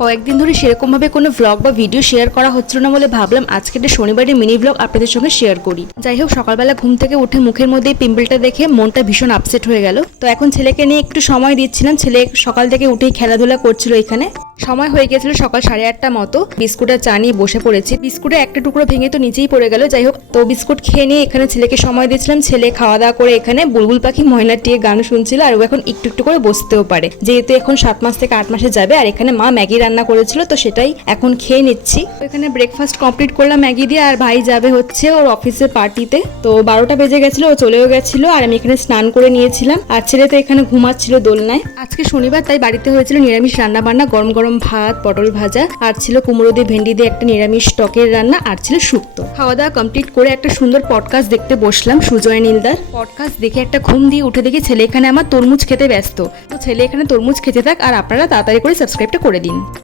কয়েকদিন ধরে সেরকমভাবে কোনো ভ্লগ বা ভিডিও শেয়ার করা হচ্ছিল না বলে ভাবলাম আজকে একটা শনিবারের মিনি ভ্লগ আপনাদের সঙ্গে শেয়ার করি। যাই হোক, সকালবেলা ঘুম থেকে উঠে মুখের মধ্যে পিম্পলটা দেখে মনটা ভীষণ আপসেট হয়ে গেল। তো এখন ছেলেকে নিয়ে একটু সময় দিচ্ছিলাম। ছেলে সকাল থেকে উঠেই খেলাধুলা করছিল। এখানে সময় হয়ে গেছিল সকাল 8:30 মতো। বিস্কুট আর চা নিয়ে বসে পড়েছি। বিস্কুটের একটা টুকরো ভেঙে তো নিচেই পড়ে গেল। যাই হোক, তো বিস্কুট খেয়ে নিয়ে এখানে ছেলেকে সময় দিচ্ছিলাম। ছেলে খাওয়া দাওয়া করে এখানে বুলবুল পাখি ময়নাটিয়ে গান শুনছিল। আর ও এখন একটু একটু করে বসতেও পারে, যেহেতু এখন 7 মাস থেকে 8 মাসে যাবে। আর এখানে মা ম্যাগি রান্না করেছিল, তো সেটাই এখন খেয়ে নিচ্ছি। এখানে ব্রেকফাস্ট কমপ্লিট করলাম ম্যাগি দিয়ে। আর ভাই যাবে হচ্ছে ওর অফিসের পার্টিতে। তো 12টা বেজে গেছিল, ও চলেও গেছিল। আর আমি এখানে স্নান করে নিয়েছিলাম। আর ছেলে তো এখানে ঘুমাচ্ছিল দোলনায়। আজকে শনিবার, তাই বাড়িতে হয়েছিল নিরামিষ রান্না বান্না। গরম গরম ভাত, পটল ভাজা, আর ছিল কুমড়ো দিয়ে ভেন্ডি দিয়ে একটা নিরামিষ টকের রান্না, আর ছিল শুক্তো। খাওয়া দাওয়া কমপ্লিট করে একটা সুন্দর পডকাস্ট দেখতে বসলাম, সুজয় নীলদার। পডকাস্ট দেখে একটা ঘুম দিয়ে উঠে দেখি ছেলে এখানে আমার তরমুজ খেতে ব্যস্ত। তো ছেলে এখানে তরমুজ খেতে থাক, আর আপনারা তাড়াতাড়ি করে সাবস্ক্রাইবটা করে দিন।